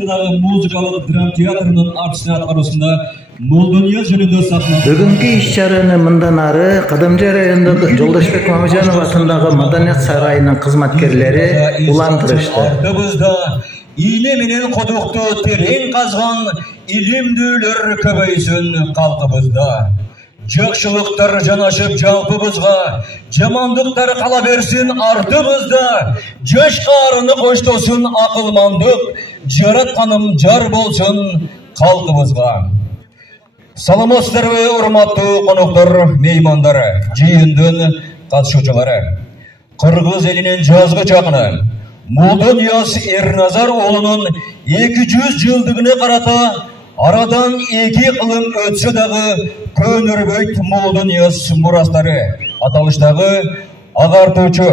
атындагы музыкалык драма театрынын артистер аткаруусунда Молдонияз жөнүндө сахна. Бүгүнкү иш-чараны мындан ары Кадамжай районундагы Жолдошбек Мамажанов атындагы Маданият сарайынын кызматкерлери улантырышты. Артыбызда ийне менен кодукту терең казган илимдүүлөр көбөйсүн калкыбызда. Жакшылыктар жанашып жалпыбызга, жамандыктар кала берсин артыбызда. Жашкарыны коштосун акылмандык, жаратканым жар болсун калкыбызга. Саламатсыздарбы, урматтуу коноктор, меймандар, жыйындын катышуучулары. Кыргыз элинин жазгы чакыны Молдонияз Эрназар уулунун 200 жылдыгына карата арадан 2 кылым өтсө дагы көнөрбөйт Молдонияз мурастары аталыштагы агартуучу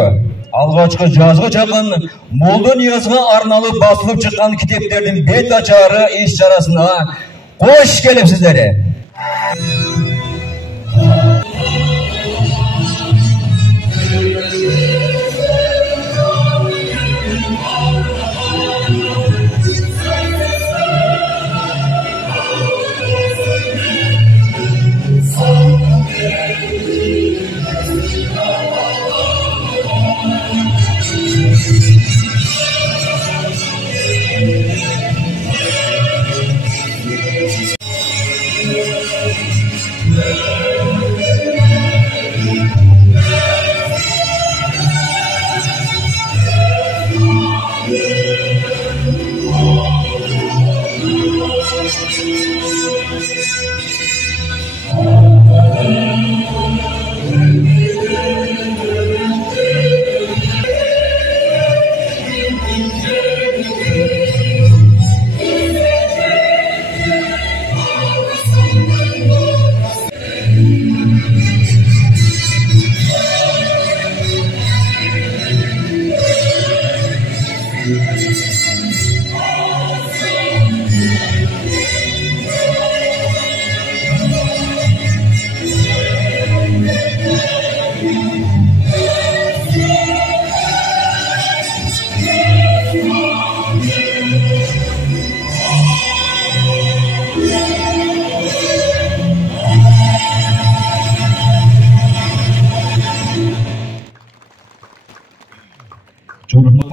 алгачкы жазгы чакын Молдониязга арналып басылып чыккан китептердин бет ачары иш-чарасына кош келипсиздер.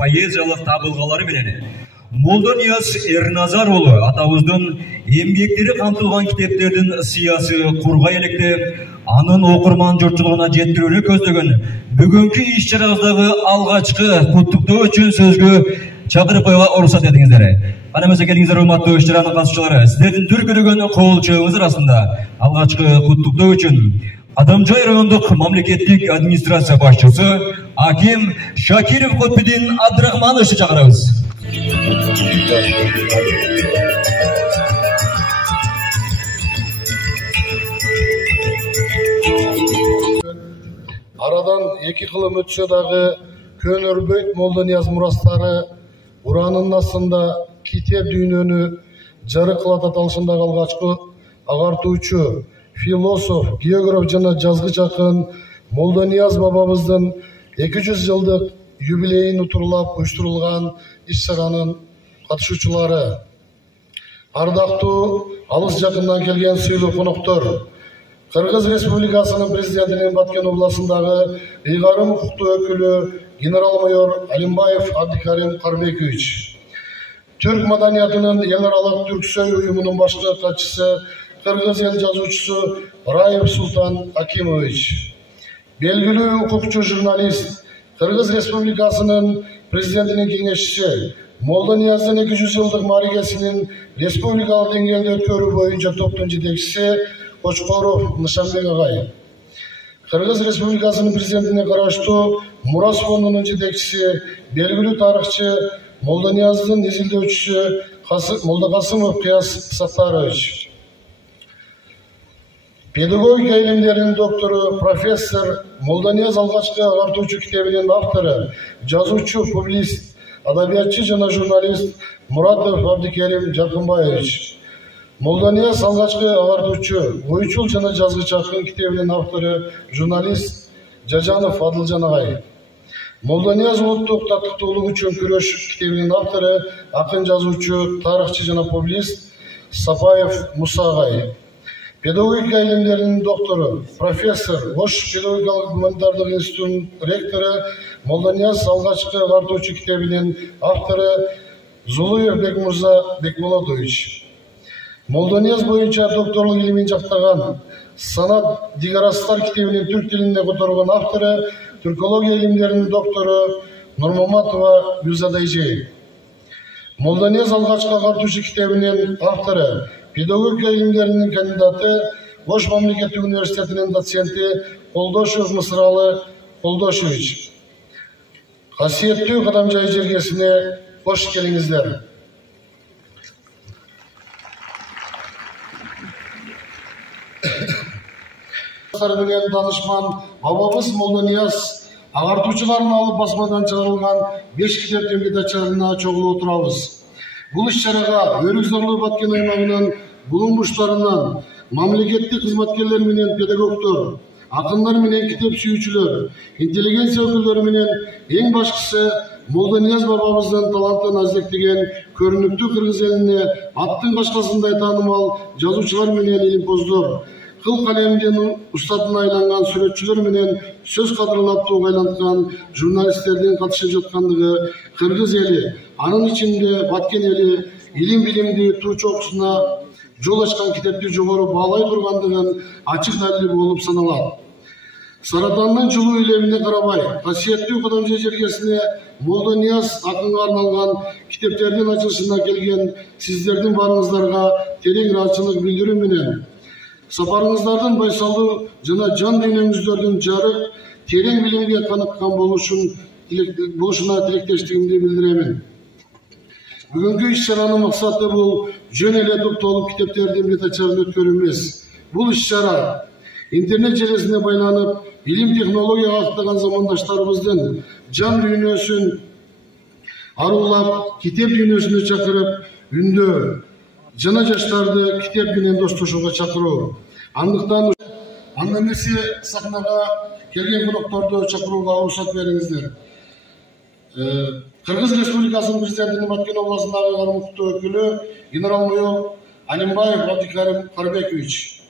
Поэзиялык табылгалары менен Молдонияз Эрназар уулу атабыздын эмгектери камтылган китептердин сыясы кургай электеп, анын окурман журтчулугуна жеткирүүнү көздөгөн бүгүнкү иш-чарабыздагы алгачкы куттуктоо үчүн сөзгө чакырып коюуга уруксат этиңиздер. Кана эмесе келиңиздер, урматтуу иш-чаранын катышуучулары. Сиздердин түркүлөгөн коолчугуңуз арасында алгачкы куттуктоо үчүн Кадамжай райондук мамлекеттик администрация башчысы Аким Шакиров Кутбидин Абдрахмановичти чакырабыз. Арадан 2 кылым өтсө дагы көнөрбөйт Молдонияз мурастары Уранын астында китеп дүйнөнү жарыклата талышындагы алгачкы агартуучу философ, географ жана жазгы чакын Молдонияз бабабыздын 200 жылдык юбилейин утурлап уюштурулган иш-чаранын катышуучулары, ардактуу алыс жакындан келген сыйлуу коноктор, Кыргыз Республикасынын президентинин Баткен областындагы ыйгарым укуктуу өкүлү генерал-майор Алимбаев Абдикарим Карбекович, Түрк маданиятынын эл аралык Түрксөй уюмунун башкы катчысы Кыргыз эл жазуучусу Раев Султан Акимович, белгилүү укукчу журналист, Кыргыз Республикасынын президентинин кеңешчиси, Молдонияздын 200 жылдык мааригесинин республикалык деңгээлде өткөрүү боюнча топтун жетекчиси Кочкоров Нышанбек агай, Кыргыз Республикасынын президентине караштуу Мурас фондунун жетекчиси, белгилүү тарыхчы Молдонияздын изилдөөчүсү Молдокасымов Кыяс Саттарович, педагогика илимдеринин доктору, профессор, Молдонияз алгачкы агартуучу китебинин автору, жазуучу, публицист, адабиятчы жана журналист Муратов Абдикерим Жаркынбаевич, Молдонияз алгачкы агартуучу, оюучул жана жазгы чакын китебинин автору, журналист Жажанов Адылжан агай, Молдонияз улуттук татыктуулук үчүн күрөш китебинин автору, акын жазуучу, тарыхчы жана публицист Сапаев Муса агай. Педагогика илимдеринин доктору, профессор, Ош педагогикалык гуманитардык институтунун ректору, Молдонияз алгачкы агартуучу китебинин автору Зулуев Бекмурза Бекмолодович. Молдонияз боюнча докторлук илимин жактаган, Санат Дигарастар китебинин түрк тилинде которгон автору, түркология илимдеринин доктору Нурмаматова Гүлзада Ижей. Молдонияз алгачкы агартуучу китебинин автору, педагогика илимдеринин кандидаты, Ош мамлекеттик университетинин доценти Колдошев Мысыралы Колдошевич. Касиеттүү Кадамжай жергесине кош келиңиздер. Менен данышман бабабыз Молдонияз агартуучуларын алып басмадан чыгарылган 5 китептин бетачарына чогулуп отурабыз. Бул иш-чарага Өрүкзорлуу Баткен аймагынын булунмуштарынан мамлекеттик кызматкерлер менен педагогдор, акындар менен китеп сүйүүчүлөр, интеллигенция өкүлдөрү менен эң башкысы Молдонияз бабабыздын талантын аздектеген көрүнүктүү кыргыз элине аттын кашкасындай таанымал жазуучулар менен илимпоздор, кыл калемдин устатына айланган сүрөтчүлөр менен сөз кадырын аптууга айланткан журналисттердин катышып жаткандыгы кыргыз эли, анын ичинде Баткен эли илим билимди туучу окуусуна жол ачкан китепти жогору баалай тургандыгын ачык далил болуп саналат. Саратандын жылуу илемине карабай, касиеттүү Кадамжай жергесине Молдонияз акынга арналган китептердин ачылышына келген сиздердин барыңыздарга терең ыраазычылык билдирүү менен сапарыңыздардын байсалдуу жана жан дүйнөңүздөрдүн жарык, терең билимге каныккан болушуна тилектештигимди билдиремин. Бүгүнкү иш-чаранын максаты бул жөн эле токтолуп китептердин бетачарын өткөрүү эмес. Бул иш-чара интернет желесине байланып, билим технологияга актаган замандаштарыбыздын жан дүйнөсүн арулап, китеп дүйнөсүнө чакырып, үндөө жана жаштарды китеп менен достошууга чакыруу. Андыктан анда эмесе сахнага келген конокторду чакырууга уруксат бериңиздер. Кыргыз Республикасынын президентинин Баткен областындагы кармыктуу өкүлү генерал-майор Алимбаев Абдикарим Карбекович.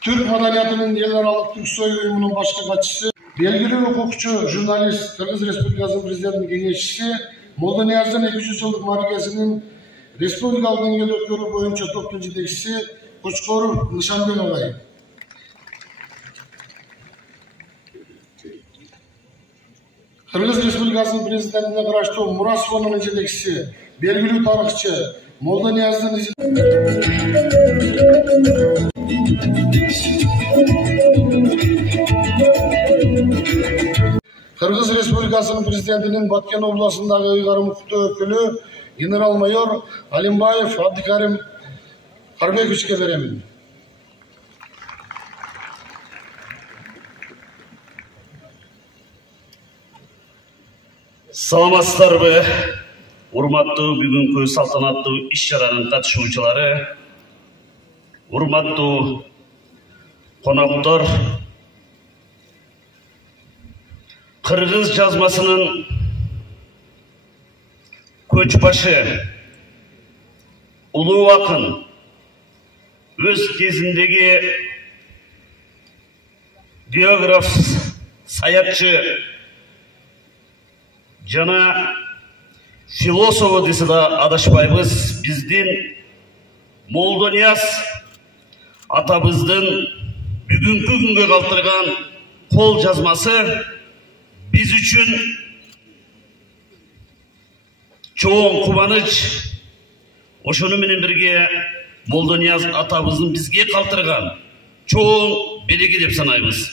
Türk madaniyatının ел аралык Түрксой уюмунун башкы катчысы, белгилүү укукчу, журналист, Кыргыз Республикасынын президентинин кеңешчиси, Молдонияздын 200 жылдык мааракесинин республикалык деңгээлде өткөрүү боюнча топтун жетекчиси Кочкоров Нышанбек агай. Кыргыз Республикасынын президентине караштуу Мурас фондунун жетекчиси, белгилүү тарыхчы, Молдонияздын Кыргыз Республикасынын президентинин Баткен областындагы ыйгарым-укуктуу өкүлү генерал-майор Алимбаев Абдикарим Карбековичке беремин. Саламатсыздарбы, урматтуу бүгүнкү салтанаттуу иш-чаранын катышуучулары, урматтуу коноктор, кыргыз жазмасынын көчбашы, улуу акын, өз кезиндеги географ, саятчы жана философу десе да адашпайбыз. Биздин Молдонияз атабыздын бүгүнкү күнгө калтырган кол жазмасы биз үчүн чоң кубаныч. Ошону менен бирге Молдонияз атабыздын бизге калтырган чоң белеги деп санайбыз.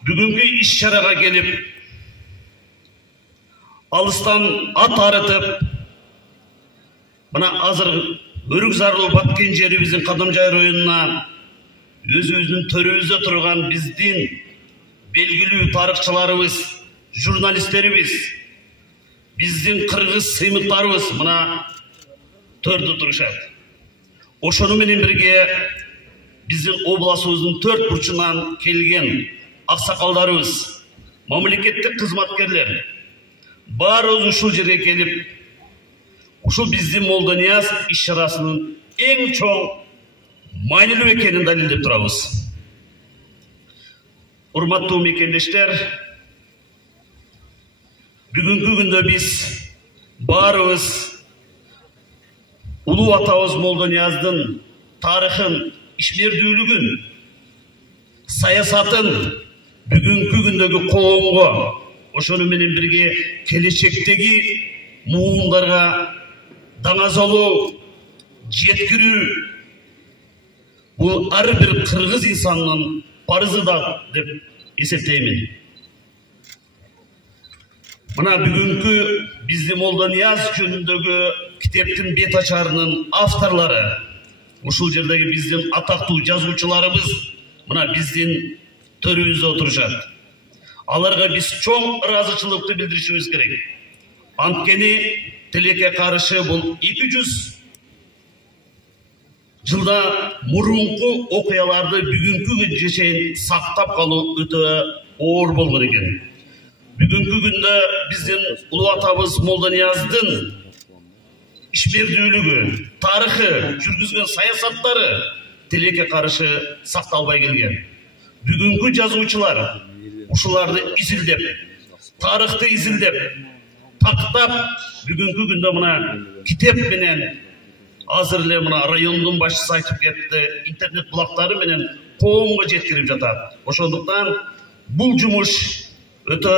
Бүгүнкү иш-чарага келип, алыстан ат арытып, мына азыр Өрүкзорлуу Баткен жерибиздин Кадамжай районуна өзүбүздүн төрүбүздө турган биздин белгилүү тарыхчыларыбыз, журналисттерибиз, биздин кыргыз сыймыктарыбыз мына төрдө турушат. Ошону менен бирге биздин областыбыздын төрт бурчунан келген аксакалдарыбыз, мамлекеттик кызматкерлер баарыбыз ушул жерге келип, ушул биздин Молдонияз иш-чарасынын эң чоң маанилүү экенин далилдеп турабыз. Урматтуу мекендештер, бүгүнкү күндө биз баарыбыз улуу атабыз Молдонияздын тарыхын, ишмердүүлүгүн, саясатын бүгүнкү күндөгү коомго, ошону менен бирге келечектеги муундарга даңазалоо, жеткирүү бул ар бир кыргыз инсанынын парызы да деп эсептеймин. Мына бүгүнкү биздин Молдонияз жөнүндөгү китептин бет ачарынын авторлору, ушул жердеги биздин атактуу жазуучуларыбыз мына биздин төрүбүздө отурушат. Аларга биз чоң ыраазычылыкты билдиришибиз керек. Анткени тилекке каршы бул 200 жылда мурунку окуяларды бүгүнкү күнгө чейин сактап калуу өтө оор болгон экен. Бүгүнкү күндө биздин улуу атабыз Молдонияздын ишмердүүлүгү, тарыхы, жүргүзгөн саясаттары тилекке каршы сакталбай келген. Бүгүнкү жазуучулар ушуларды изилдеп, тарыхты изилдеп, тактап, бүгүнкү күндө мына китеп менен азыр эле мына райондун башчысы айтып кетти, интернет булактары менен коомго жеткирип жатат. Ошондуктан бул жумуш өтө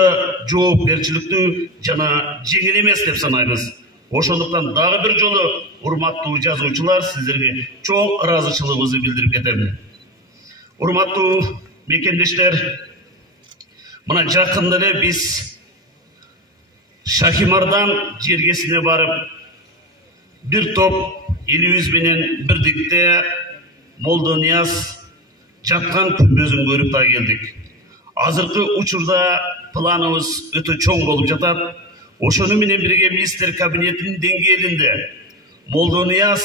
жоопкерчиликтүү жана жеңил эмес деп санайбыз. Ошондуктан дагы бир жолу урматтуу жазуучулар, сиздерге чоң ыраазычылыгыбызды билдирип кетебин. Урматтуу мекендештер, мына жакында эле биз Шахимардан жергесине барып, бир топ элибиз менен бирдикте Молдонияз жаткан күмбөзүн көрүп да келдик. Азыркы учурда планыбыз өтө чоң болуп жатат. Ошону менен бирге министр кабинетинин деңгээлинде Молдонияз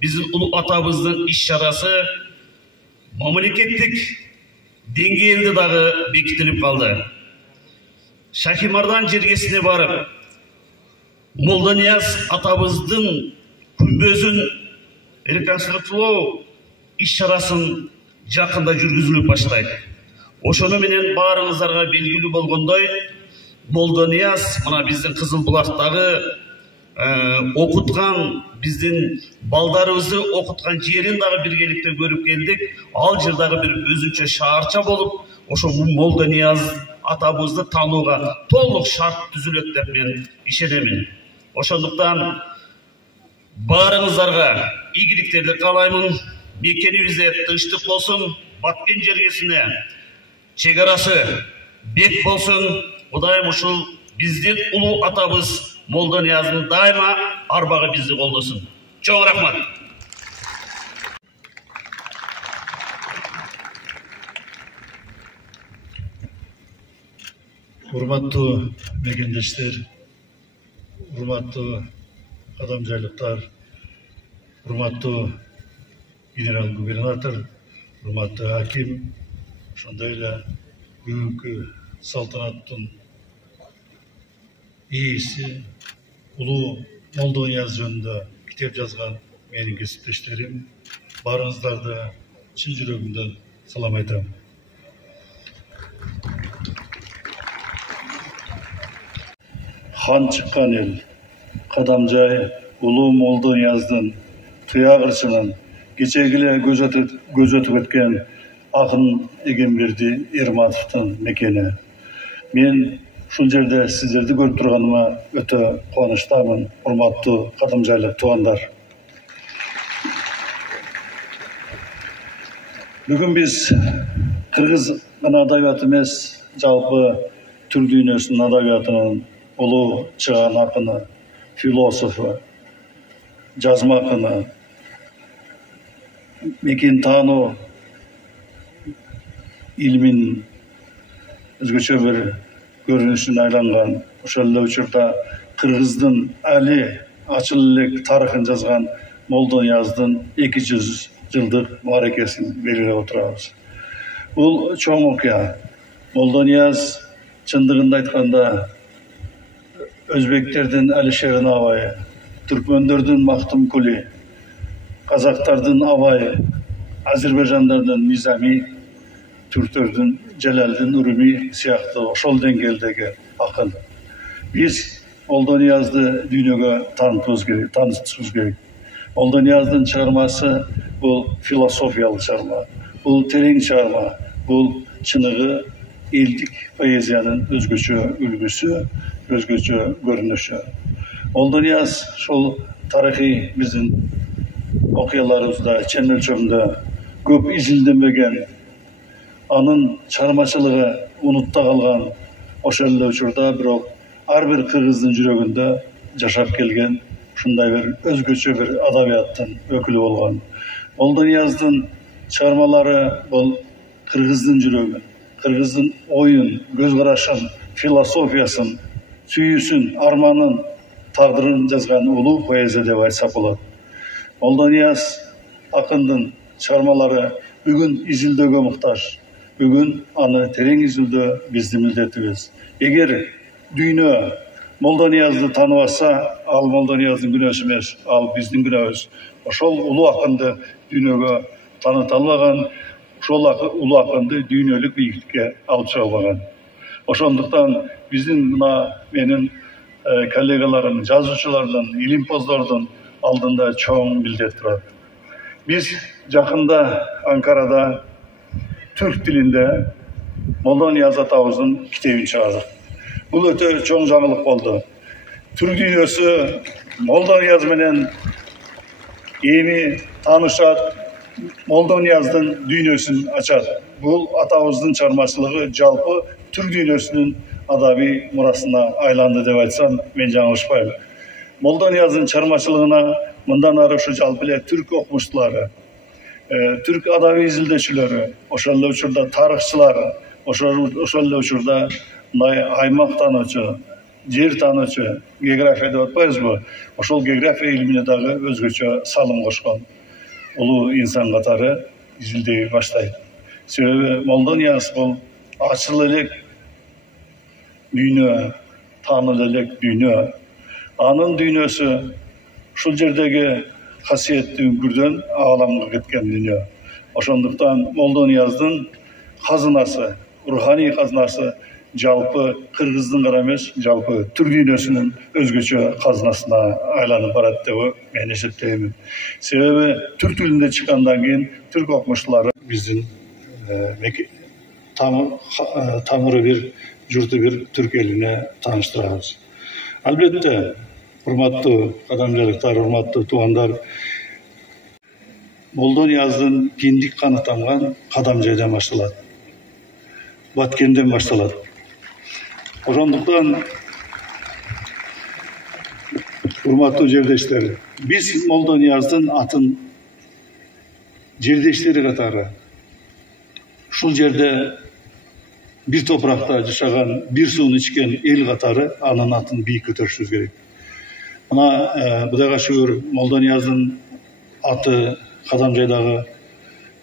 биздин улуу атабыздын иш-чарасы мамлекеттик деңгээлде дагы бекитилип калды. Шахимардан жергесине барып, Молдонияз атабыздын күмбөзүн реконструкциялоо иш-чарасын жакында жүргүзүлүп баштайт. Ошону менен баарыңыздарга белгилүү болгондой, Молдонияз мына биздин Кызыл Булактагы окуткан, биздин балдарыбызды окуткан жерин дагы биргеликте көрүп келдик. Ал жер дагы бир өзүнчө шаарча болуп, ошо Молдонияз атабызды таанууга толук шарт түзүлөт деп мен ишенемин. Ошондуктан баарыңыздарга ийгиликтерди каалаймын. Мекенибизде тынчтык болсун, баткен жергесине чек арасы бек болсун. Кудайым ушул биздин улуу атабыз Молдонияздын дайыма арбагы бизди колдосун. Чоң рахмат. Урматтуу мекендештер, урматтуу кадамжайлыктар, урматтуу генерал-губернатор, урматтуу аким, ошондой эле бүгүнкү салтанаттын ээси, улуу Молдонияз жөнүндө китеп жазган менин кесиптештерим, баарыңыздарды чын жүрөгүмдөн салам айтам. Хан чыккан эл, кадамжай улуу Молдонияздын тыяк ырчынын кечеги эле көз өтүп өткөн акын Эгемберди Эрматовдун мекени. Мен ушул жерде сиздерди көрүп турганыма өтө кубанычтамын, урматтуу кадамжайлык туугандар. Бүгүн биз кыргыз гана адабият эмес, жалпы түрк дүйнөсүнүн адабиятынын улуу чыган акыны, философу, жазма акыны, мекен таануу илмин өзгөчө бир көрүнүшүнө айланган, ошол эле учурда кыргыздын али ачыл элек тарыхын жазган Молдонияздын 200 жылдык мааракесин белгилеп отурабыз. Бул чоң окуя. Молдонияз чындыгында айтканда Özbeklerden Alişer Navai, Türkmenlerden Mahtum Kuli, Kazaklardan Avai, Azerbaycanlardan Nizami, Türklerden Celal'den Urumi siyahtı oşol dengeldeki akın. Biz Moldaniyaz'dı dünyaya tanıtmamız gerek. Moldaniyaz'ın çağırması bu filosofiyalı çağırma, bu terin çağırma, bu çınığı ildik poeziyanın özgüçü ülgüsü, özgüçü görünüşü. Moldaniyaz şol tarihi bizim okuyalarımızda, çen ölçümde köp izildenmegen, anın çağırmacılığı unutta kalgan oşel uçurda birok har bir Kırgızdın жүрөгүндө жашап келген ушундай bir özgөчө bir adabiyаттын өкүлү болгон. Молдонияздын чыгармалары бул Кыргыздын жүрөгүн, Кыргыздын оюн, көз карашын, философиясын, сүйүүсүн, арманын, тагдырын жазган улуу поэзия деп айтсак болот. Молдонияз акындын чыгармалары бүгүн изилдөөгө муктаж. Бүгүн аны терең изилдөө биздин милдетибиз. Эгер дүйнө Молдониязды тааныбаса, ал Молдонияздын күнөөсү эмес, ал биздин күнөөбүз. Ошол улуу акынды дүйнөгө таныта албаган, ошол улуу акынды дүйнөлүк бийиктикке алып чыга албаган. Ошондуктан биздин мына менин коллегаларым, жазуучулардын, илимпоздордун алдында чоң милдет турат. Биз жакында Анкарада Türk dilinde Moldaniyaz atабыздын китебин чыгардык. Бул өтө чоң жаңылык болду. Түрк дүйнөсү Молдонияз менен эми таанышат, Молдонияздын дүйнөсүн ачат. Бул атабыздын чыгармачылыгы жалпы түрк дүйнөсүнүн адабий мурасына айланды деп айтсам, мен жаңылышпайм. Молдонияздын чыгармачылыгына мындан ары ушу жалпы эле түрк окумуштуулары, Türk adabi izildeçileri, ошол эле учурда тарыхчылар, ошол эле учурда аймак таануучу, жер таануучу, география деп атпайбызбы? Ошол география илимине дагы өзгөчө салым кошкон улуу инсан катары изилдей баштайт. Себеби Молдонияз бул ачыл элек дүйнө, тааныл элек дүйнө. Анын дүйнөсү ушул жердеги касиеттүү үңкүрдөн ааламга кеткен дүйнө. Ошондуктан Молдонияздын казынасы, руханий казынасы жалпы Кыргыздын гана эмес, жалпы түрк дүйнөсүнүн өзгөчө казынасына айланып барат деп мен эсептейм. Себеби түрк тилинде чыккандан кийин түрк окумуштуулары биздин тамыры бир, журту бир түрк элине тааныштырабыз. Албетте, урматтуу кадамжайлыктар, урматтуу туугандар, Молдонияздын киндик каны тамган кадам жайдан башталат. Баткенден башталат. Ошондуктан урматтуу жердештер, биз Молдонияздын атын жердештери катары ушул жерде бир топуракта жашаган, бир сууну ичкен эл катары анын атын бийик көтөрүшүбүз керек. Мына Кудайга шүгүр, Молдонияздын аты кадам жайдагы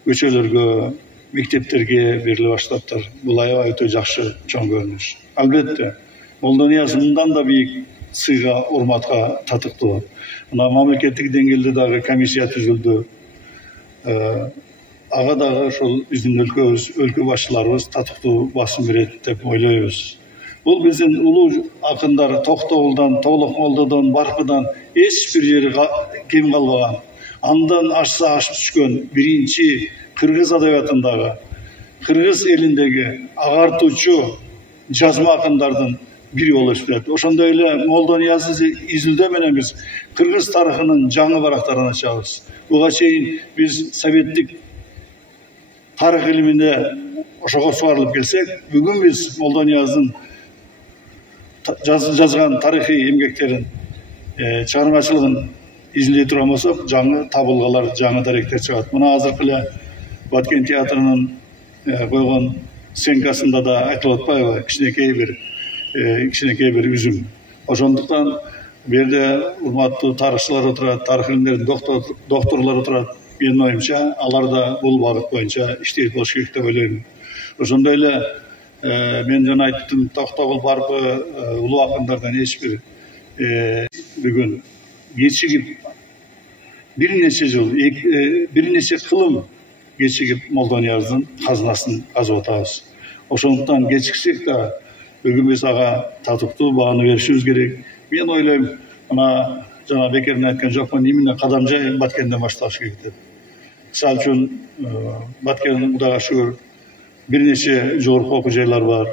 көчөлөргө, мектептерге бериле баштаптыр. Бул аябай өтө жакшы чоң көрүнүш. Албетте, Молдонияз мындан да бийик сыйга, урматка татыктуу. Мына мамлекеттик деңгээлде дагы комиссия түзүлдү. Ага дагы ошол биздин өлкө башчыларыбыз татыктуу басым берет деп ойлойбуз. Бул биздин улуу акындар Токтогулдан, Толокмолдодон, Баркыдан эч бир жери кем калбаган. Андан ашса ашып түшкөн биринчи кыргыз адабиятындагы, кыргыз элиндеги агартуучу жазма акындардын бири болуп эсептелет. Ошондой эле Молдониязды изилдөө менен биз кыргыз тарыхынын жаңы барактарын ачабыз. Буга чейин биз советтик тарых илиминде ошого сугарылып келсек, бүгүн биз Молдонияздын жазган тарыхый эмгектерин, чыгармачылыгын изилдей турган болсок, жаңы табылгалар, жаңы даректер чыгат. Мына азыркы эле Баткен театрынын койгон сценкасында да айтылып атпайбы, кичинекей бир үзүм. Ошондуктан бу жерде урматтуу тарыхчылар отурат, тарых илимдеринин докторлору отурат. Менин оюмча, алар да бул багыт боюнча иштейт болуш керек деп ойлойм. Ошондой эле мен жана айттым, Токтогул барпы улуу акындардан эч бир бүгүн кечигип бир нече жыл, бир нече кылым кечигип Молдонияздын казынасын казып атабыз. Ошондуктан кечиксек да бүгүн биз ага татыктуу бааны беришибиз керек. Мен ойлойм, мына жана Бекердин айткан жокмун, именно Кадамжай Баткенден башталыш керек деп. Мисалы үчүн Баткен Кудайга шүгүр бир нече жогорку окуу жайлар бар.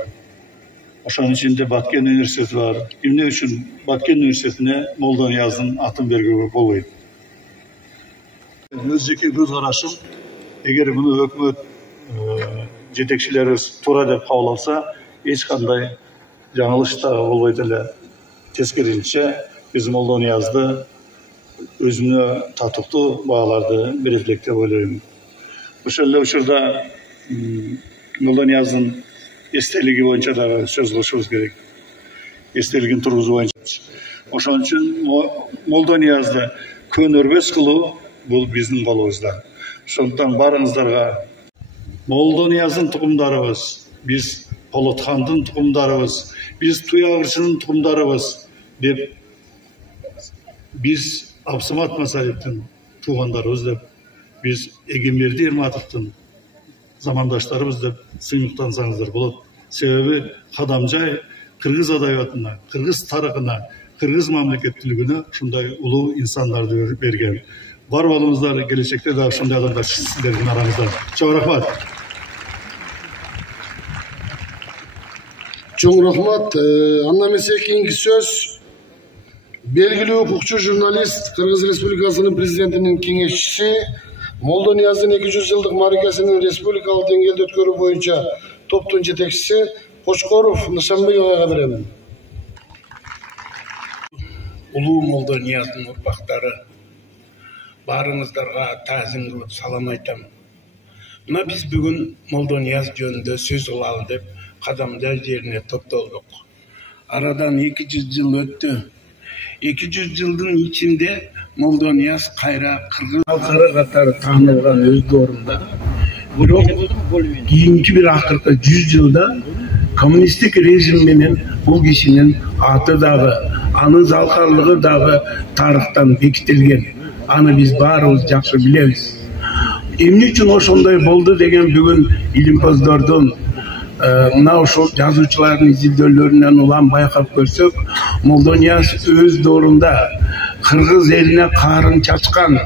Ошонун ичинде Баткен университети бар. Эмне үчүн Баткен университетине Молдонияздын атын бергенге болбойт? Өз жеке көз карашым, эгер муну өкмөт жетекчилерибиз туура деп кабыл алса, эч кандай жаңылыш да болбойт эле. Тескерисинче биз Молдониязды өзүнө татыктуу бааларды берет элек деп ойлойм. Ошол эле учурда Молдонияздын эстелиги боюнча дагы сөз кылышыбыз керек. Эстелигин тургузуу боюнча. Ошон үчүн Молдониязды көнөрбөс кылуу бул биздин колубузда. Ошондуктан барыңыздарга Молдонияздын тукумдарыбыз, биз Полотхандын тукумдарыбыз, биз Туягырчынын тукумдарыбыз деп, биз Абсамат Масаевдин туугандарыбыз деп, биз Эгемберди Эрматовдун замандаштарыбыз деп сыймыктансаңыздар болот. Себеби Кадамжай кыргыз адабиятына, кыргыз тарыхына, кыргыз мамлекеттүүлүгүнө ушундай улуу инсандарды берген. Бар болуңуздар, келечекте да ушундай адамдар сиздердин араңызда. Чоң рахмат. Чоң рахмат. Андан эмесе кийинки сөз белгилүү укукчу журналист, Кыргыз Республикасынын президентинин кеңешчиси, Молдонияздын 200 жылдык мааракесинин республикалык деңгээлде өткөрүү боюнча топтун жетекчиси Кошкоров Нышанбек агайга берем. Улуу Молдонияздын урпактары, барыңыздарга таазим кылып салам айтам. Мына биз бүгүн Молдонияз жөнүндө сөз кылалы деп Кадамжай жерине топтолдук. Арадан 200 жыл өттү. 200 жылдын ичинде Молдонияз кайра кыргыз калкары катары таанылган өз орунда. Бирок кийинки бир акыркы 100 жылда коммунисттик режим менен бул кишинин аты дагы, анын залкарлыгы дагы тарыхтан бекитилген. Аны биз баарыбыз жакшы билебиз. Эмне үчүн ошондой болду деген бүгүн илимпоздордун мына ошол жазуучулардын изилдөөлөрүнөн улам байкап көрсөк, Молдонияз өз доорунда кыргыз элине карын чачкан,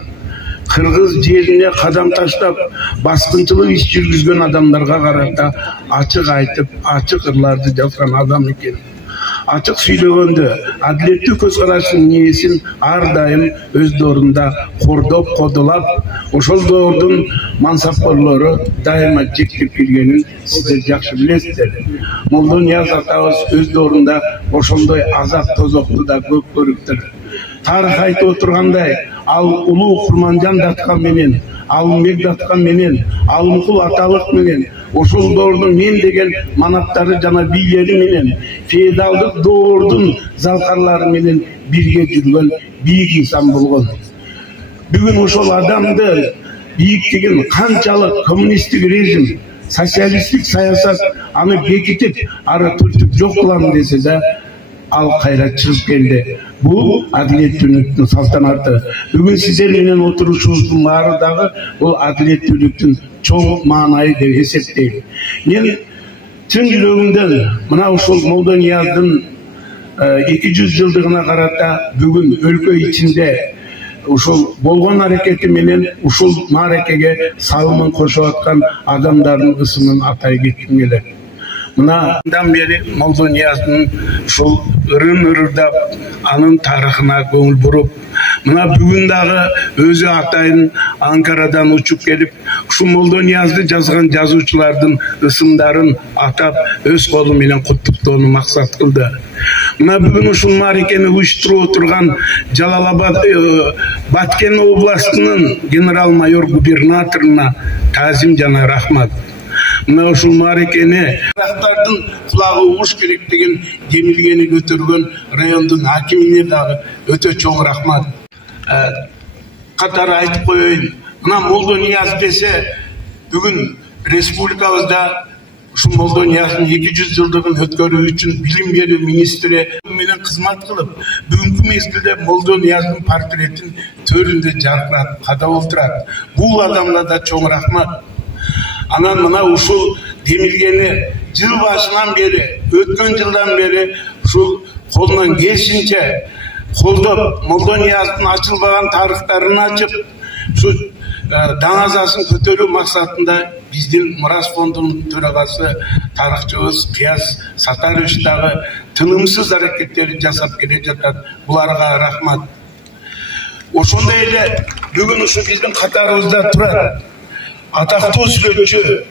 кыргыз жерине кадам таштап, баскынчылык иш жүргүзгөн адамдарга карата ачык айтып, ачык ырларды жазган адам экен. Ачык сүйлөгөндө адилеттүү көз караштын нээсин ар дайым өз доорунда кордоп, кодолап, ошол доордун мансапкорлору дайыма жектеп келгенин сиздер жакшы билесиздер. Молдонияз атабыз өз доорунда ошондой азап тозокту да көп көрүптүр. Тарых айтып отургандай, ал улуу Курманжан Даткан менен, Алымбек Даткан менен, Алымкул Аталык менен, ошол доордун мен деген манаттары жана бийлери менен, феодалдык доордун залкарлары менен бирге жүргөн бийик инсан болгон. Бүгүн ошол адамды бийиктигин канчалык коммунисттик режим, социалисттик саясат аны бекитип, ары түртүп жок кылам десе да, ал кайра чыгып келди. Бул адилеттүүлүктүн салтанаты. Бүгүн сиздер менен отурушубуздун баары дагы бул адилеттүүлүктүн чоң маанайы деп эсептейм. Мен чын жүрөгүмдөн мына ушул Молдонияздын 200 жылдыгына карата бүгүн өлкө ичинде ушул болгон аракети менен ушул мааракеге салымын кошуп аткан адамдардын ысымын атай кетким келет. Мындан бери Молдонияздын ушул ырын-ырдап, анын тарыхына көңүл буруп, мына бүгүн дагы өзү атайын Анкарадан учуп келип, ушул Молдониязды жазган жазуучулардын ысымдарын атап, өз колу менен куттуктоону максат кылды. Мына бүгүн ушул мааракени уюштуруп отурган Жалалабад Баткен областынын генерал-майор губернаторуна таазим жана рахмат. Мына ушул мааракени тарактардын кулагы угуш керек деген демилгени көтөргөн райондун акимине дагы өтө чоң рахмат. Катары айтып коеюн, мына Молдонияз десе бүгүн республикабызда ушул Молдонияздын 200 жылдыгын өткөрүү үчүн билим берүү министри менен кызмат кылып, бүгүнкү мезгилде Молдонияздын портретин төрүндө жаркыратып кадап отурат. Бул адамга да чоң рахмат. Анан мына ушул демилгени жыл башынан бери, өткөн жылдан бери ушул колунан келишинче колдоп, Молдонияздын ачылбаган тарыхтарын ачып, ушул даңазасын көтөрүү максатында биздин Мурас фондунун төрагасы тарыхчыбыз Кыяз Сатарович дагы тынымсыз аракеттерди жасап келе жатат. Буларга рахмат. Ошондой эле бүгүн ушу биздин катарыбызда турат атактуу сүрөтчү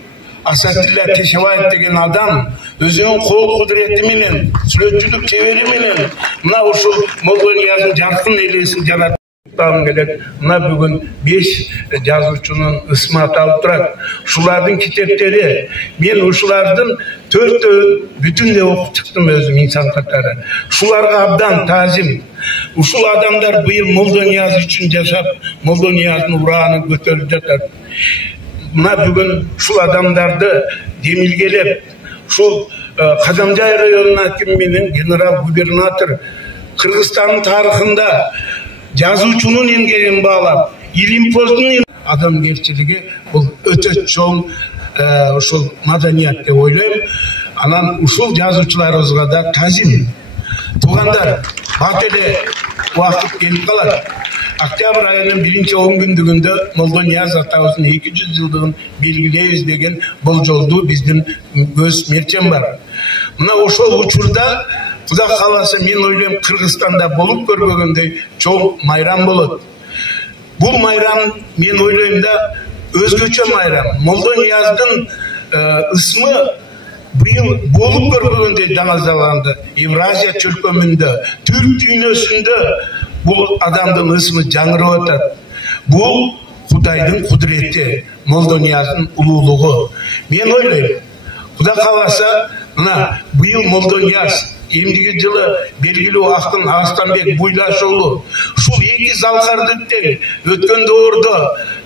Асатилла Тешебаев деген адам өзүнүн кол кудурети менен, сүрөтчүлүк чебери менен мына ушул Молдонияздын жаркын элесин жаратып келет. Мына бүгүн 5 жазуучунун ысмы аталып турат. Ушулардын китептери, мен ушулардын 4 бүтүндөй окуп чыктым өзүм инсан катары. Ушуларга абдан таазим. Ушул адамдар быйыл Молдонияз үчүн жашап, Молдонияздын ураанын көтөрүп жатат. Мына бүгүн ушул адамдарды демилгелеп, ушул Кадамжай районунун акими менен генерал-губернатор Кыргызстандын тарыхында жазуучунун эмгегин баалап, илимпоздун адамгерчилиги бул өтө чоң ушул маданият деп ойлойм. Анан ушул жазуучуларыбызга да таазим. Туугандар, бат эле убакыт келип калат. Октябрь айынын 1-10 күндүгүндө Молдонияз атабыздын 200 жылдыгын белгилейбиз деген болжолду биздин өз мерчем бар. Мына ошол учурда Кудай кааласа мен ойлойм Кыргызстанда болуп көрбөгөндөй чоң майрам болот. Бул майрам мен ойлойм да өзгөчө майрам. Молдонияздын ысмы быйыл болуп көрбөгөндөй даңазаланды. Евразия чөлкөмүндө, Түрк дүйнөсүндө бул адамдын ысмы жаңырып атат. Бул Кудайдын кудурети, Молдонияздын улуулугу. Мен ойлойм, Кудай кааласа мына быйыл Молдонияз эмдиги жылы белгилүү актын Астанбек Буйлашоğlu ушул эки залкарды тең өткөн доордо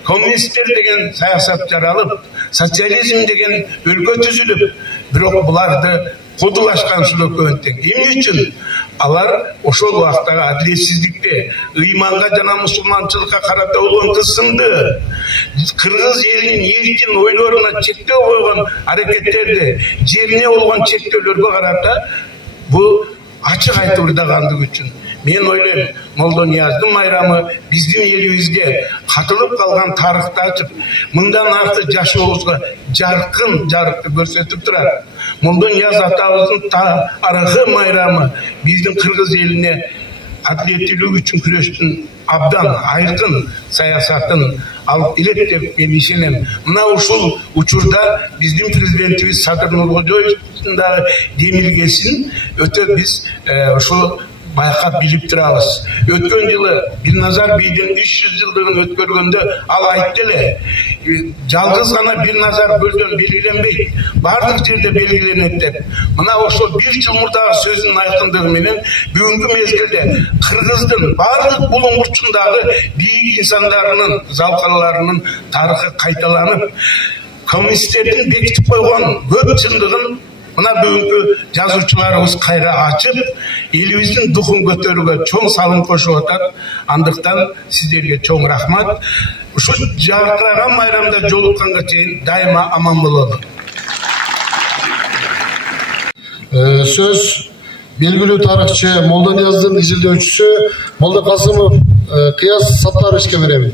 коммунисттер деген саясат жаралып, социализм деген өлкө түзүлүп, бирок буларды кодулашкан ушул өкмөт тең. Эмне үчүн? Алар ошол убактагы адилетсиздикти, ыйманга жана мусулманчылыкка карата болгон кысымды, кыргыз элинин эркин ойлоруна чектөө койгон аракеттерди, жерине болгон чектөөлөргө карата бу ачык айтылдагандыгы үчүн мен ойлойм, Молдонияздын майрамы биздин элибизге катылып калган тарыхты ачып, мындан аркы жашообузга жаркын жарыкты көрсөтүп турат. Молдонияз атабыздын тарыхы майрамы биздин кыргыз элине адилеттүүлүк үчүн күрөштүн абдан айкын саясатын алып келет деп мен ишенем. Мына ушул учурда биздин президентибиз Садыр Нуркожоевдун да демилгесин өтө биз ушул байкап билип турабыз. Өткөн жылы Бирназар бийдин 300 жылдыгын өткөргөндө ал айтты эле, жалгыз гана Бирназар бөлдөн белгиленбейт, бардык жерде белгиленет деп. Мына ошол 1 жыл мурдагы сөзүнүн айкындыгы менен бүгүнкү мезгилде кыргыздын бардык булуңгурчундагы бийик инсандарынын, залкаларынын тарыхы кайталанып, коммунисттердин бекитип койгон көп чындыгын мына бүгүнкү жазуучуларыбыз кайра ачып, элибиздин духун көтөрүүгө чоң салым кошуп атат. Андыктан сиздерге чоң рахмат. Ушул жаркыраган майрамда жолукканга чейин дайыма аман бололу. Сөз белгилүү тарыхчы Молдонияздын изилдөөчүсү Молдокасымов Кыяз Саттаровичке берем.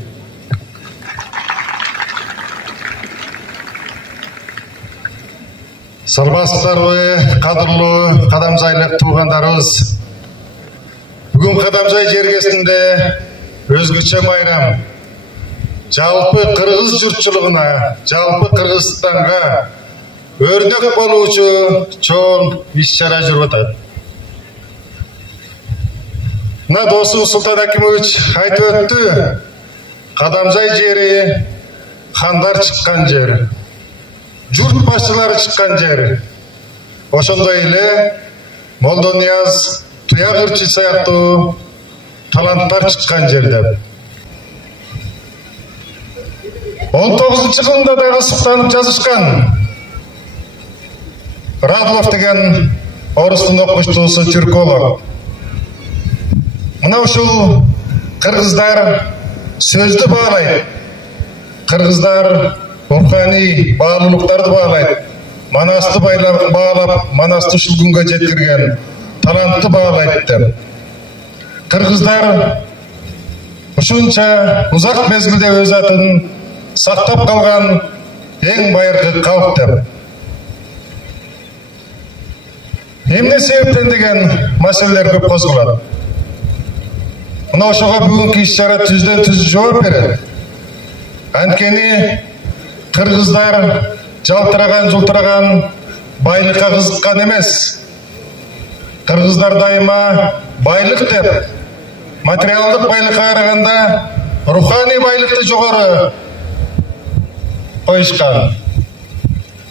Саламатсыздарбы, кадырлуу Кадамжайлык туугандарыбыз. Бүгүн Кадамжай жергесинде өзгөчө майрам. Жалпы кыргыз журтчулугуна, жалпы Кыргызстанга өрнөк болуучу чоң иш-чара жүрүп атат. Мына досум Султан Акимович айтып өттү. Кадамжай жери хандар чыккан жер. Журт башчылары чыккан жер. Ошондой эле Молдонияз, Туягырчы сыяктуу таланттар чыккан жер деп. 19-жылында дагы суктанып жазышкан. Радлов деген орыстың оқытушысы түрколог. Мына ушул кыргыздар сөздү баалайт. Кыргыздар руханий баалуулуктарды баалайт. Манасты баалап, Манасты ушул күнгө жеткирген талантты баалайт деп. Кыргыздар ушунча узак мезгилде өз атын сактап калган эң байыркы калк деп. Эмне себептен деген маселелер көп козголот. Мына ошого бүгүнкү иш-чара түздөн түз жооп берет. Анткени кыргыздар жалтыраган, жылтыраган байлыкка кызыккан эмес. Кыргыздар дайыма байлык деп, материалдык байлыкка караганда руханий байлыкты жогору коюшкан.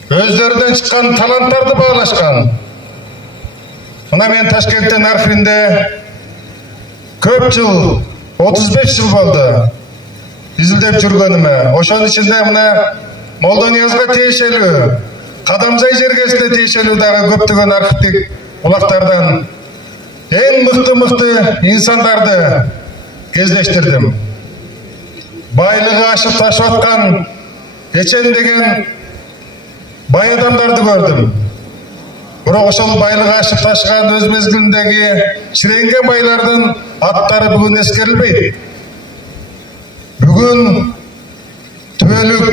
Өздөрүнөн чыккан таланттарды баалашкан. Мына мен Ташкенттин архивинде көп жыл, 35 жыл болду изилдеп жүргөнүмө. Ошонун ичинде мына Молдониязга тиешелүү, Кадамжай жергесине тиешелүү дагы көптөгөн архивдик улактардан эң мыкты инсандарды кездештирдим. Байлыгы ашып ташып аткан Эчен деген бай адамдарды көрдүм. Бирок ошол байлыгы ашып ташыган өз мезгилиндеги чиренген байлардын аттары бүгүн эскерилбейт. Бүгүн түбөлүк,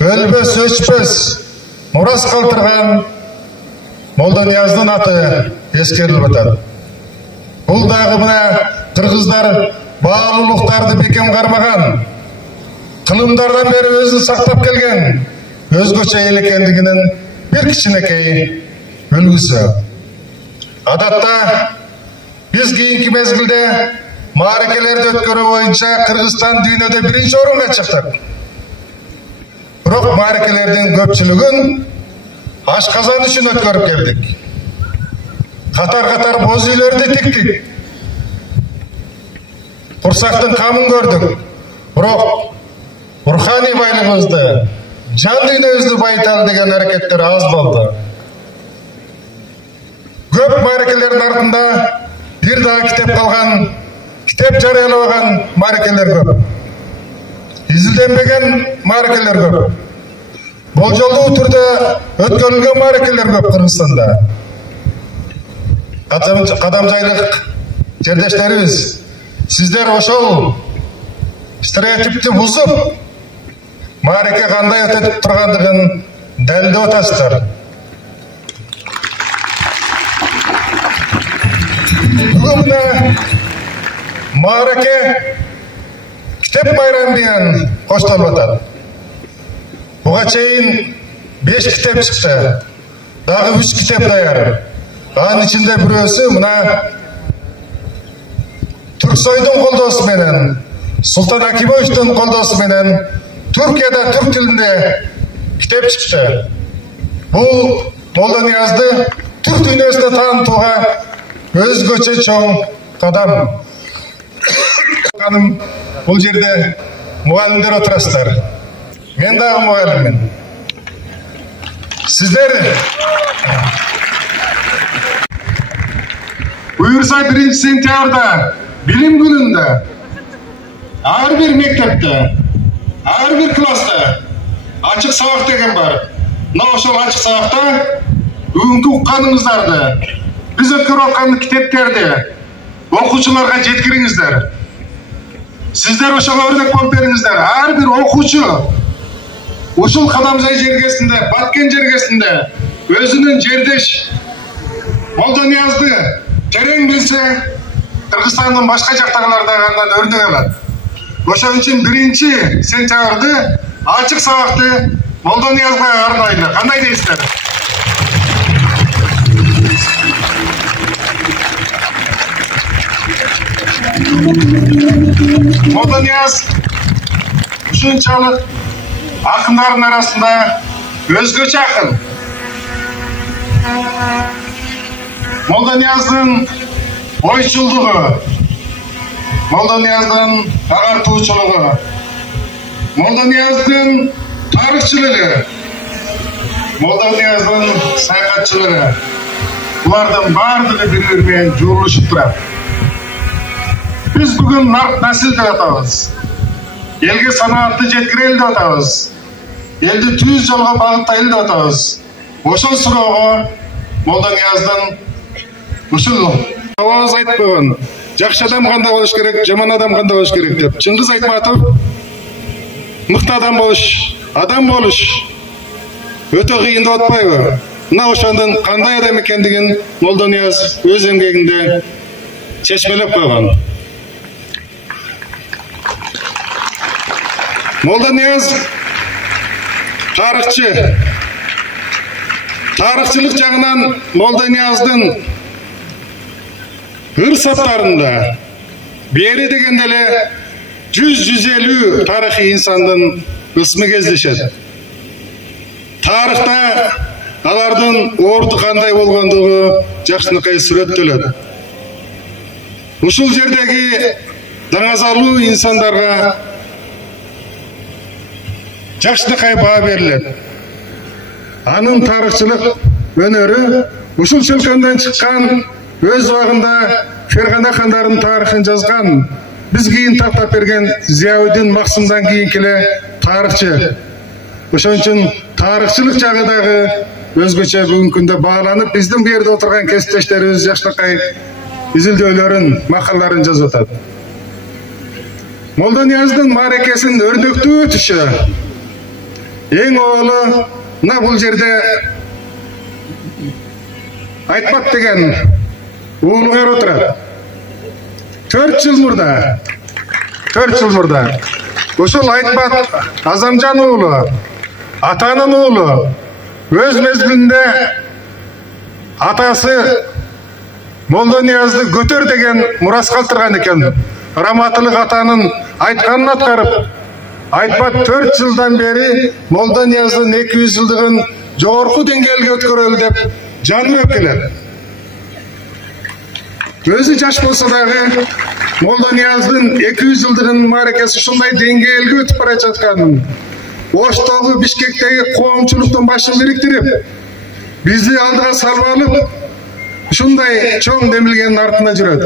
өлбөс, өчпөс мурас калтырган Молдонияздын аты эскерилип атат. Бул дагы мына кыргыздар баалуулуктарды бекем кармаган, кылымдардан бери өзүн сактап келген өзгөчө эл экендигинин бир кичинекей үлгүсү. Адатта биз кийинки мезгилде мааракелерди өткөрүү боюнча Кыргызстан дүйнөдө биринчи орунга чыктык. Бирок мааракелердин көпчүлүгүн ашказан үчүн өткөрүп келдик. Катар боз үйлөрдү тиктик. Курсактын камын көрдүк. Бирок руханий байлыгыбызды, жан дүйнөбүздү байыталы деген аракеттер аз болду. Көп мааракелердин артында бир дагы китеп калган, китеп жарыялабаган мааракелер көп. Изилденбеген мааракелер көп. Болжолдуу түрдө өткөрүлгөн мааракелер көп Кыргызстанда. Кадамжайлык жердештерибиз, сиздер ошол стереотипти бузуп, маараке кандай өтүп тургандыгын далилдеп атасыздар. Бүгүн маараке китеп байрамы менен коштолуп атат. Буга чейин 5 китеп чыкты. Дагы 3 китеп даяр. Анын ичинде бирөөсү мына Түрксойдун колдоосу менен, Султан Акимовичтин колдоосу менен Түркияда түрк тилинде китеп чыкты. Бул Молдониязды түрк дүйнөсүнө таанытууга өзгөчө чоң кадам. Бул жерде мугалимдер отурасыздар. Мен дагы мугалиммин. Сиздер буюрса 1 сентябрда билим күнүндө ар бир мектепте, ар бир класста ачык сабак деген бар. Мына ошол ачык сабакта бүгүнкү укканыңыздарды, биз өткөрүп аткан китептерди окуучуларга жеткириңиздер. Сиздер ошого өрнөк болуп бериңиздер. Ар бир окуучу ушул Кадамжай жергесинде, Баткен жергесинде өзүнүн жердеш Молдониязды терең билсе, Кыргызстандын башка жактагылардан андан өрнөк алат. Ошон үчүн 1 сентябрды ачык сабакты Молдониязга арнайлы. Кандай дейсиздер? Молдонияз ушунчалык акындардын арасында өзгөчө акын. Молдонияздын ойчулдугу, Молдонияздын агартуучулугу, Молдонияздын тарыхчылыгы, Молдонияздын саякатчылары. Булардын бардыгы бири-бири менен жуурулушуп турат. Биз бүгүн нарт насил деп атабыз. Элге санаатты жеткирели деп атабыз. Элди түз жолго багыттайлы деп атабыз. Ошол суроого Молдонияздын ушул аваз айтып койгон. Жакшы адам кандай болуш керек, жаман адам кандай болуш керек деп. Чыңгыз Айтматов мыкты адам болуш өтө кыйын деп атпайбы? Мына ошондун кандай адам экендигин Молдонияз өз эмгегинде чечмелеп койгон. Молдонияз тарыхчы. Тарыхчылык жагынан Молдонияздын ыр-саптарында бери дегенде эле 100-150 тарыхый инсандын ысмы кездешет. Тарыхта алардын орду кандай болгондугу жакшынакай сүрөттөлөт. Ушул жердеги даңазалуу инсандарга жакшынакай баа берилет. Анын тарыхчылык өнөрү ушул чөлкөндөн чыккан, өз убагында Фергана хандарынын тарыхын жазган, биз кийин тактап берген Зияудин Максымдан кийинки эле тарыхчы. Ошон үчүн тарыхчылык жагы дагы өзгөчө бүгүнкү күндө бааланып, биздин бу жерде отурган кесиптештерибиз жакшынакай изилдөөлөрүн, макалларын жазып атат. Молдонияздын мааракесин өрнөктүү өтүшү эң оолу мына бул жерде Айтмат деген уулуңар отурат. 4 жыл мурда ошол Айтмат Азамжан уулу, атанын уулу, өз мезгилинде атасы Молдониязды көтөр деген мурас калтырган экен. Раматылык атанын айтканын аткарып, Айтмат 4 жылдан бери Молдонияздын 200 жылдыгын жогорку деңгээлге өткөрөлү деп жанып келет. Өзү жаш болсо дагы Молдонияздын 200 жылдыгынын мааракеси ушундай деңгээлге өтүп бара жатканын, Оштогу, Бишкектеги коомчулуктун башын бириктирип, бизди алдыга салып алып, ушундай чоң демилгенин артында жүрөт.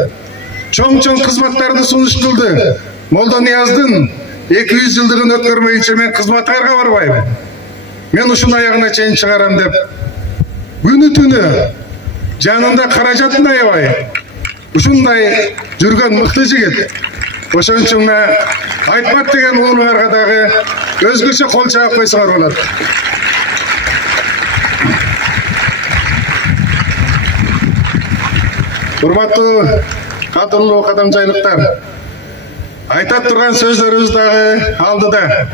Чоң кызматтарды сунуш кылды. Молдонияздын 200 жылдыгын өткөрмөйүнчө мен кызматтарга барбайм. Мен ушунун аягына чейин чыгарам деп, күнү түнү жанында каражатын аябай ушундай жүргөн мыкты жигит. Ошон үчүн Айтмат деген уулуңарга дагы өзгөчө кол чаап койсоңор болот. Урматтуу кадырлуу кадамжайлыктар, айтат турган сөздөрүбүз дагы алдыда.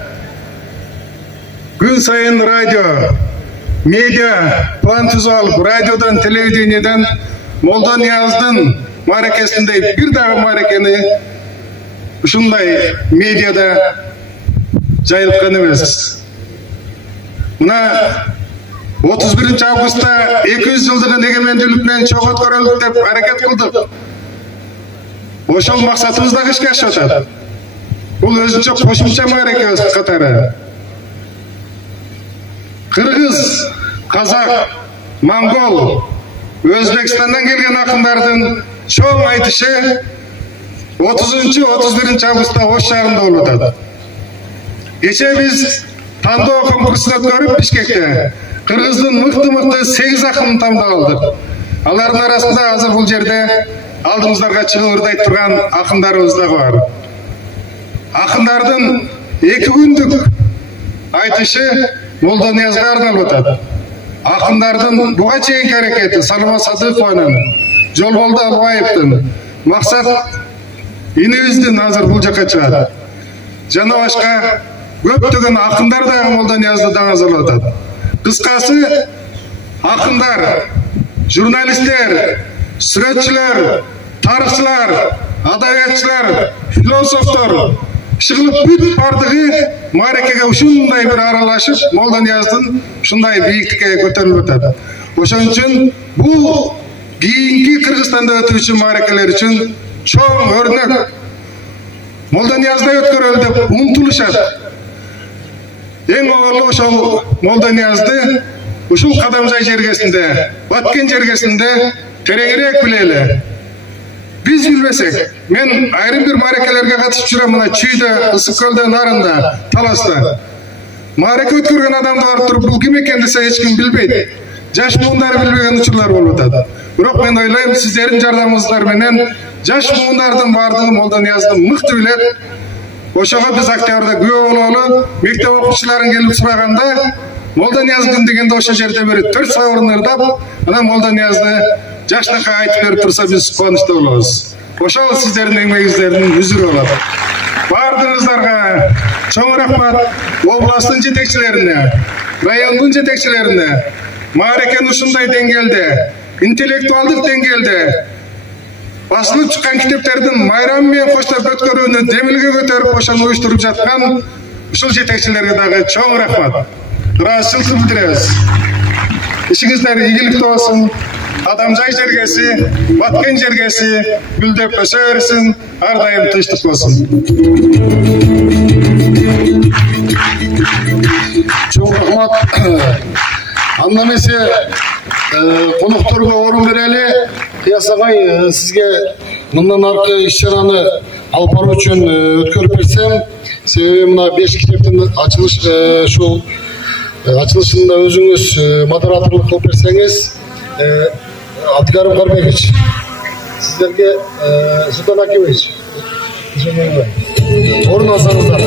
Күн сайын радио, медиа план түзүп алып, радиодон, телевидениеден Молдонияздын мааракесиндей бир дагы мааракени ушундай медиада жайылткан эмес. Мына 31 августта 200 жылдыгын эгемендүүлүк менен чоң өткөрөлүк деп аракет кылдык. Ошол максатыбыз дагы ишке ашып атат. Бул өзүнчө кошумча маараке катары. Кыргыз, казак, монгол, Өзбекстандан келген акындардын чоң айтышы 30-31 августта Ош шаарында болуп атат. Кече биз тандоо конкурсун өткөрүп Бишкекте Кыргыздын мыкты 8 акынын тандап алдык. Алардын арасында азыр бул жерде алдыңыздарга чыгылырдай турган акындарыбыз дагы бар. Акындардын 2 күндүк айтышы Молдониязга арналып атат. Акындардын буга чейинки аракети Салман Садыкованын, Жолболду Албаевдин, Максат инебиздин азыр бул жакка чыгат. Жана башка көптөгөн акындар дагы Молдониязды даңазалап атат. Кыскасы, акындар, журналисттер, сүрөтчүлөр, тарыхчылар, адабиятчылар, философтор чыгылып бүт бардыгы мааракеге ушундай бир аралашып, Молдонияздын ушундай бийиктикке көтөрүлүп атат. Ошон үчүн бул кийинки Кыргызстанда өтүүчү мааракелер үчүн чоң өрнөк. Молдониязда өткөрөлү деп умтулушат. Эң оолу ошол Молдониязды ушул Кадамжай жергесинде, Баткен жергесинде тереңирээк билели. Биз билбесек, мен айрым бир мааракелерге катышып жүрөм, мына Чүйдө, Ысык көлдө, Нарында, Таласта. Маараке өткөргөн адамды барып туруп, бул ким экен десе эч ким билбейт. Жаш муундар билбеген учурлар болуп атат. Бирок мен ойлойм, сиздердин жардамыңыздар менен жаш муундардын бардыгы Молдониязды мыкты билет. Ошого биз октябрда күбө бололу. Мектеп окуучуларын келип сураганда, Молдонияз күн дегенде ошо жерде бир 4 сабырын ырдап, анан Молдониязды жаштыкка айтып берип турса биз кубанычтуу болобуз. Ошол сиздердин эмгегиңиздердин үзүрү болот. Бардыгыңыздарга чоң рахмат. Областтын жетекчилерине, райондун жетекчилерине, мааракени ушундай деңгээлде, интеллектуалдык деңгээлде басылып чыккан китептердин майрамы менен коштоп өткөрүүнү демилге көтөрүп ошону уюштуруп жаткан ушул жетекчилерге дагы чоң рахмат. Ыраазычылык билдиребиз. Ишиңиздер ийгиликтүү болсун. Кадамжай жергеси, Баткен жергеси гүлдөп өсө берсин, ар дайым тынчтык болсун. Чоң рахмат. Анда эмесе конокторго орун берели. Кыяс агай, сизге мындан аркы иш-чараны алып баруу үчүн өткөрүп берсем, себеби мына 5 китептин ачылышында өзүңүз модераторлук кылып берсеңиз, Абдикарым Карбекович, сиздерге Султан Акимович, орун алсаңыздар.